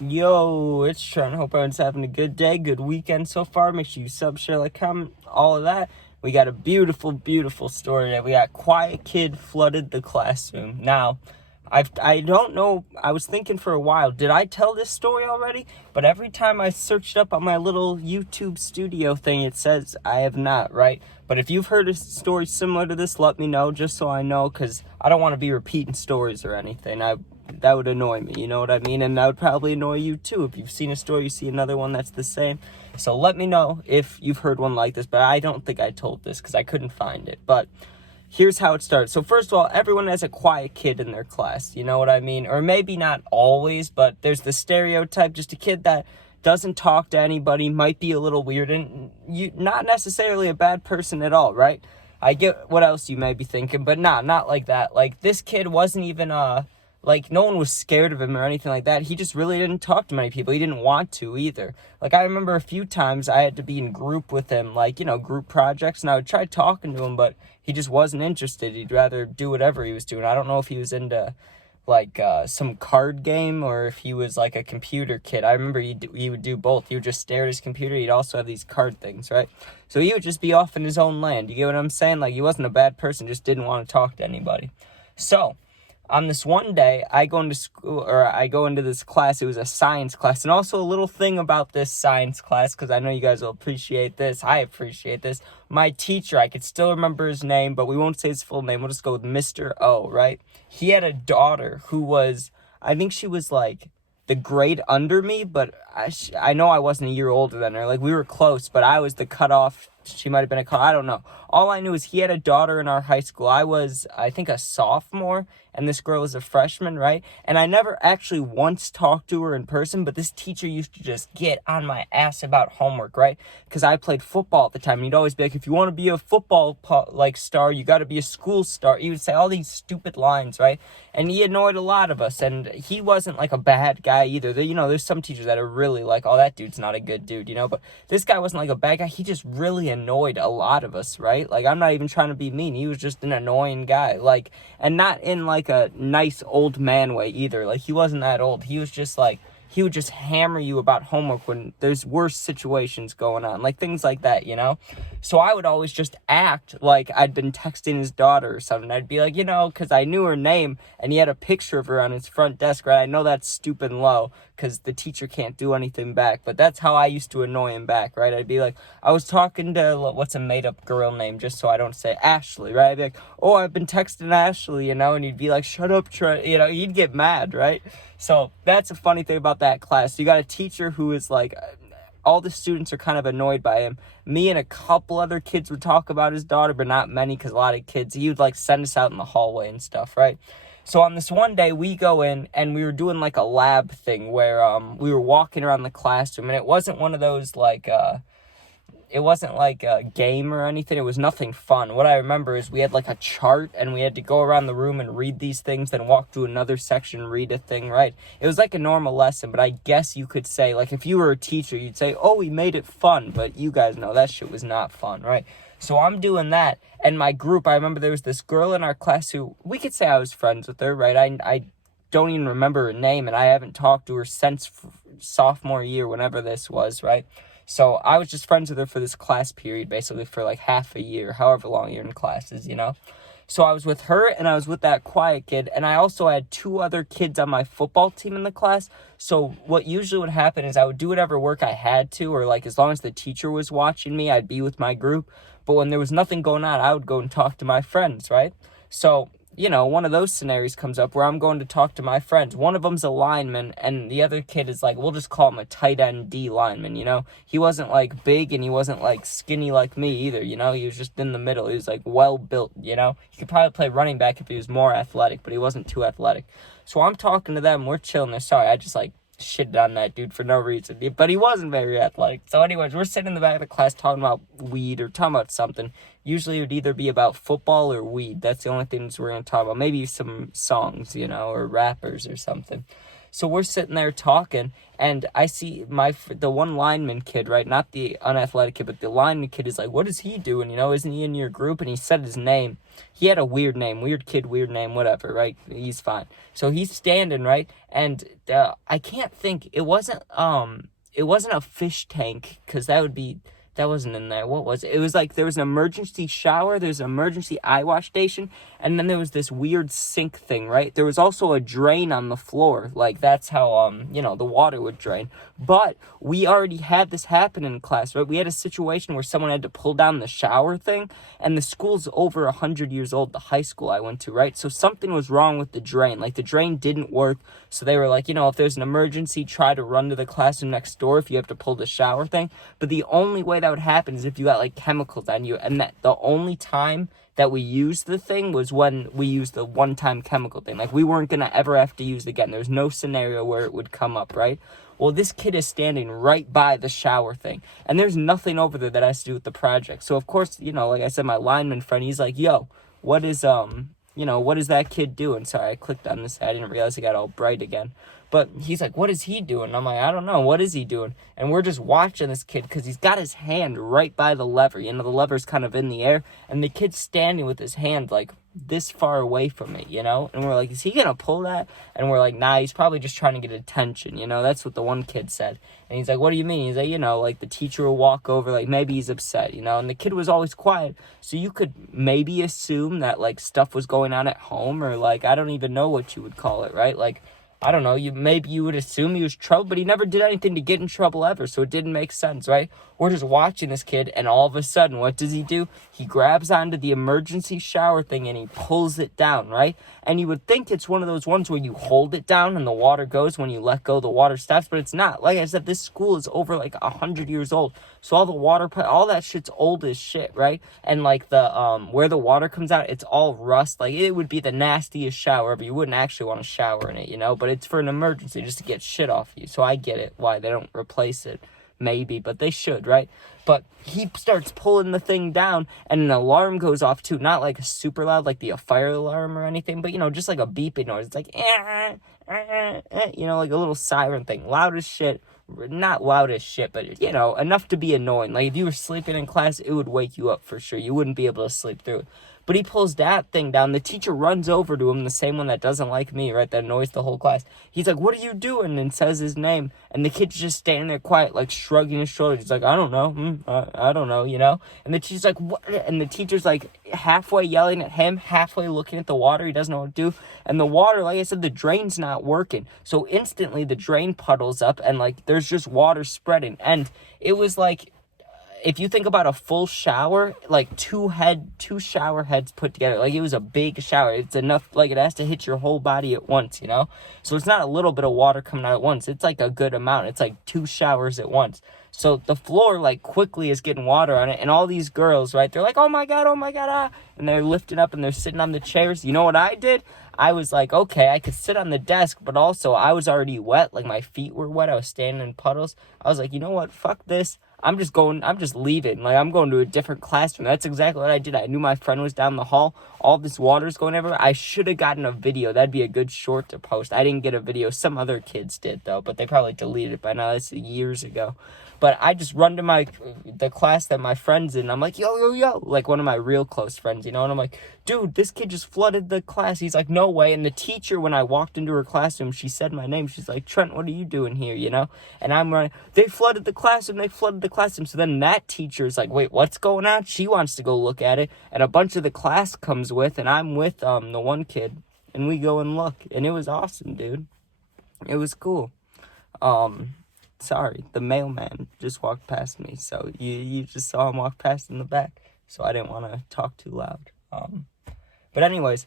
Yo, it's Trent. Hope everyone's having a good day, good weekend so far. Make sure you sub, share, like, comment, all of that. We got a beautiful, beautiful story today. We got quiet kid flooded the classroom. Now, I don't know. I was thinking for a while, did I tell this story already? But every time I searched up on my little YouTube studio thing, it says I have not, right? But if you've heard a story similar to this, let me know just so I know, because I don't want to be repeating stories or anything. That would annoy me, you know what I mean? And that would probably annoy you too. If you've seen a story, you see another one that's the same. So let me know if you've heard one like this, but I don't think I told this because I couldn't find it. But here's how it starts. So first of all, everyone has a quiet kid in their class, you know what I mean? Or maybe not always, but there's the stereotype, just a kid that doesn't talk to anybody, might be a little weird, and you not necessarily a bad person at all, right? I get what else you may be thinking, but not like that. Like, this kid wasn't even like, no one was scared of him or anything like that. He just really didn't talk to many people. He didn't want to either. Like, I remember a few times I had to be in group with him, like, group projects, and I would try talking to him, but he just wasn't interested. He'd rather do whatever he was doing. I don't know if he was into, like, some card game or if he was, like, a computer kid. I remember he would do both. He would just stare at his computer. He'd also have these card things, right? So he would just be off in his own land. You get what I'm saying? Like, he wasn't a bad person, just didn't want to talk to anybody. So on this one day, I go into this class. It was a science class. And also a little thing about this science class, because I know you guys will appreciate this. I appreciate this. My teacher, I could still remember his name, but we won't say his full name. We'll just go with Mr. O, right? He had a daughter who was, I think she was like the grade under me, but I know I wasn't a year older than her. Like, we were close, but I was the cutoff. She might have been I don't know. All I knew is he had a daughter in our high school. I was, I think, a sophomore, and this girl was a freshman, right? And I never actually once talked to her in person, but this teacher used to just get on my ass about homework, right? Because I played football at the time, and he'd always be like, if you want to be a football, star, you got to be a school star. He would say all these stupid lines, right? And he annoyed a lot of us, and he wasn't, like, a bad guy either. There's some teachers that are really like, oh, that dude's not a good dude, but this guy wasn't, like, a bad guy. He just really annoyed a lot of us, right? Like, I'm not even trying to be mean. He was just an annoying guy, like, and not in, like, a nice old man way either. Like, he wasn't that old. He was just, like, he would just hammer you about homework when there's worse situations going on, like things like that, So I would always just act like I'd been texting his daughter or something. I'd be like, because I knew her name, and he had a picture of her on his front desk, right? I know that's stupid and low, because the teacher can't do anything back, but that's how I used to annoy him back, right? I'd be like, I was talking to, what's a made-up girl name, just so I don't say Ashley, right? I'd be like, oh, I've been texting Ashley, and he'd be like, shut up, Trent, he'd get mad, right? So that's a funny thing about that class. You got a teacher who is like, all the students are kind of annoyed by him. Me and a couple other kids would talk about his daughter, but not many, because a lot of kids, he would like send us out in the hallway and stuff, right? So on this one day, we go in, and we were doing like a lab thing where we were walking around the classroom, and it wasn't one of those it wasn't like a game or anything. It was nothing fun. What I remember is we had like a chart, and we had to go around the room and read these things, then walk to another section, read a thing, right? It was like a normal lesson, but I guess you could say, like, if you were a teacher, you'd say, oh, we made it fun, but you guys know that shit was not fun, right? So I'm doing that, and my group, I remember there was this girl in our class who, we could say I was friends with her, right? I don't even remember her name, and I haven't talked to her since sophomore year, whenever this was, right? So I was just friends with her for this class period, basically for like half a year, however long you're in classes, So I was with her, and I was with that quiet kid, and I also had two other kids on my football team in the class. So what usually would happen is I would do whatever work I had to, or like as long as the teacher was watching me, I'd be with my group. But when there was nothing going on, I would go and talk to my friends, right? So one of those scenarios comes up where I'm going to talk to my friends. One of them's a lineman, and the other kid is like, we'll just call him a tight end D lineman, He wasn't like big, and he wasn't like skinny like me either, He was just in the middle. He was like well built, He could probably play running back if he was more athletic, but he wasn't too athletic. So I'm talking to them. We're chilling there. Sorry, I just like shitted on that dude for no reason, but he wasn't very athletic. So anyways, we're sitting in the back of the class talking about weed or talking about something. Usually it would either be about football or weed. That's the only things we're going to talk about. Maybe some songs, or rappers or something. So we're sitting there talking, and I see the one lineman kid, right? Not the unathletic kid, but the lineman kid is like, what is he doing? Isn't he in your group? And he said his name. He had a weird name, weird kid, weird name, whatever, right? He's fine. So he's standing, right? And I can't think, it wasn't a fish tank, because that wasn't in there. What was it? It was like there was an emergency shower, there's an emergency eye wash station, and then there was this weird sink thing, right? There was also a drain on the floor. Like, that's how, the water would drain. But we already had this happen in class, right? We had a situation where someone had to pull down the shower thing, and the school's over 100 years old, the high school I went to, right? So something was wrong with the drain. Like, the drain didn't work, so they were like, if there's an emergency, try to run to the classroom next door if you have to pull the shower thing. But the only way that would happen is if you got, like, chemicals on you, and that the only time that we used the thing was when we used the one-time chemical thing. Like, we weren't going to ever have to use it again. There's no scenario where it would come up, right? Well, this kid is standing right by the shower thing, and there's nothing over there that has to do with the project. So, of course, like I said, my lineman friend, he's like, yo, what is that kid doing? Sorry, I clicked on this. I didn't realize it got all bright again. But he's like, what is he doing? I'm like, I don't know. What is he doing? And we're just watching this kid because he's got his hand right by the lever. The lever's kind of in the air. And the kid's standing with his hand, like, this far away from it, And we're like, is he going to pull that? And we're like, nah, he's probably just trying to get attention, That's what the one kid said. And he's like, what do you mean? He's like, like, the teacher will walk over, like, maybe he's upset, And the kid was always quiet. So you could maybe assume that, like, stuff was going on at home, or, like, I don't even know what you would call it, right? Like, I don't know, maybe you would assume he was trouble, but he never did anything to get in trouble ever, so it didn't make sense, right? We're just watching this kid, and all of a sudden, what does he do? He grabs onto the emergency shower thing, and he pulls it down, right? And you would think it's one of those ones where you hold it down, and the water goes. When you let go, the water stops, but it's not. Like I said, this school is over, like, 100 years old, so all the water, all that shit's old as shit, right? And, like, the, where the water comes out, it's all rust. Like, it would be the nastiest shower, but you wouldn't actually want to shower in it, But it's for an emergency, just to get shit off you. So I get it, why they don't replace it. Maybe, but they should, right? But he starts pulling the thing down, and an alarm goes off too. Not like a super loud, like the fire alarm or anything, but, just like a beeping noise. It's like, like a little siren thing. Loud as shit. Not loud as shit, but, enough to be annoying. Like, if you were sleeping in class, it would wake you up for sure. You wouldn't be able to sleep through it. But he pulls that thing down. The teacher runs over to him, the same one that doesn't like me, right? That annoys the whole class. He's like, what are you doing? And says his name. And the kid's just standing there quiet, like shrugging his shoulders. He's like, I don't know. I don't know, And the teacher's like, what? And the teacher's like halfway yelling at him, halfway looking at the water. He doesn't know what to do. And the water, like I said, the drain's not working. So instantly the drain puddles up, and like there's just water spreading. And it was like, if you think about a full shower, like two shower heads put together, like it was a big shower. It's enough, like it has to hit your whole body at once, So it's not a little bit of water coming out at once. It's like a good amount. It's like 2 showers at once. So the floor, like, quickly is getting water on it. And all these girls, right, they're like, oh my God, ah. And they're lifting up and they're sitting on the chairs. You know what I did? I was like, okay, I could sit on the desk, but also I was already wet. Like, my feet were wet. I was standing in puddles. I was like, you know what? Fuck this. I'm just leaving. Like, I'm going to a different classroom. That's exactly what I did. I knew my friend was down the hall. All this water's going everywhere. I should have gotten a video. That'd be a good short to post. I didn't get a video. Some other kids did, though, but they probably deleted it by now. That's years ago. But I just run to the class that my friend's in. I'm like, yo, like one of my real close friends, And I'm like, dude, this kid just flooded the class. He's like, no way. And the teacher, when I walked into her classroom, she said my name. She's like, Trent, what are you doing here, And I'm running. They flooded the classroom. So then that teacher's like, wait, what's going on? She wants to go look at it. And a bunch of the class comes with, and I'm with the one kid. And we go and look. And it was awesome, dude. It was cool. Sorry, the mailman just walked past me, so you just saw him walk past in the back, so I didn't want to talk too loud. But anyways,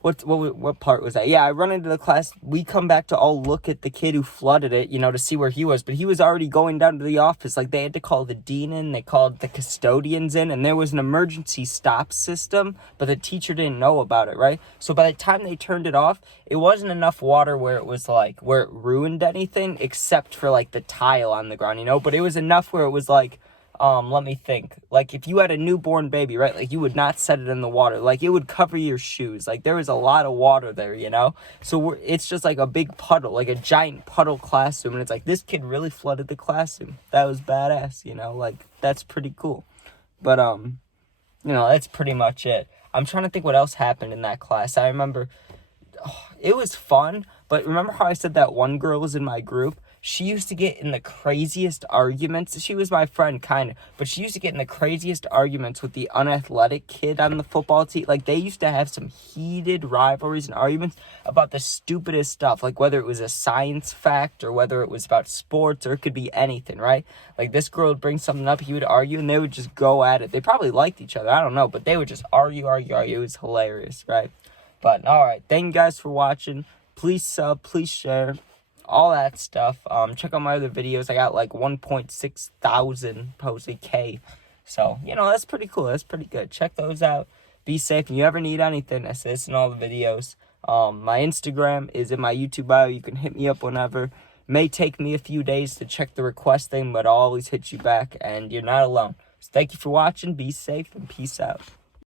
what part was that? Yeah, I run into the class. We come back to all look at the kid who flooded it, to see where he was. But he was already going down to the office. Like, they had to call the dean in. They called the custodians in. And there was an emergency stop system, but the teacher didn't know about it, right? So by the time they turned it off, it wasn't enough water where it was, like, where it ruined anything, except for, like, the tile on the ground, But it was enough where it was, like, let me think. Like, if you had a newborn baby, right? Like, you would not set it in the water. Like, it would cover your shoes. Like, there was a lot of water there, you know? So it's just like a big puddle, like a giant puddle classroom. And it's like, this kid really flooded the classroom. That was badass, you know? Like, that's pretty cool. But, that's pretty much it. I'm trying to think what else happened in that class. I remember it was fun, but remember how I said that one girl was in my group? She used to get in the craziest arguments. She was my friend, kind of, but she used to get in the craziest arguments with the unathletic kid on the football team. Like, they used to have some heated rivalries and arguments about the stupidest stuff, like whether it was a science fact or whether it was about sports, or it could be anything, right? Like, this girl would bring something up, he would argue, and they would just go at it. They probably liked each other, I don't know, but they would just argue. It was hilarious, right? But, alright, thank you guys for watching. Please sub, please share, all that stuff. Check out my other videos. I got like 1.6 thousand posted K. So, that's pretty cool. That's pretty good. Check those out. Be safe. If you ever need anything, I say this in all the videos. My Instagram is in my YouTube bio. You can hit me up whenever. May take me a few days to check the request thing, but I'll always hit you back, and you're not alone. So thank you for watching. Be safe, and peace out.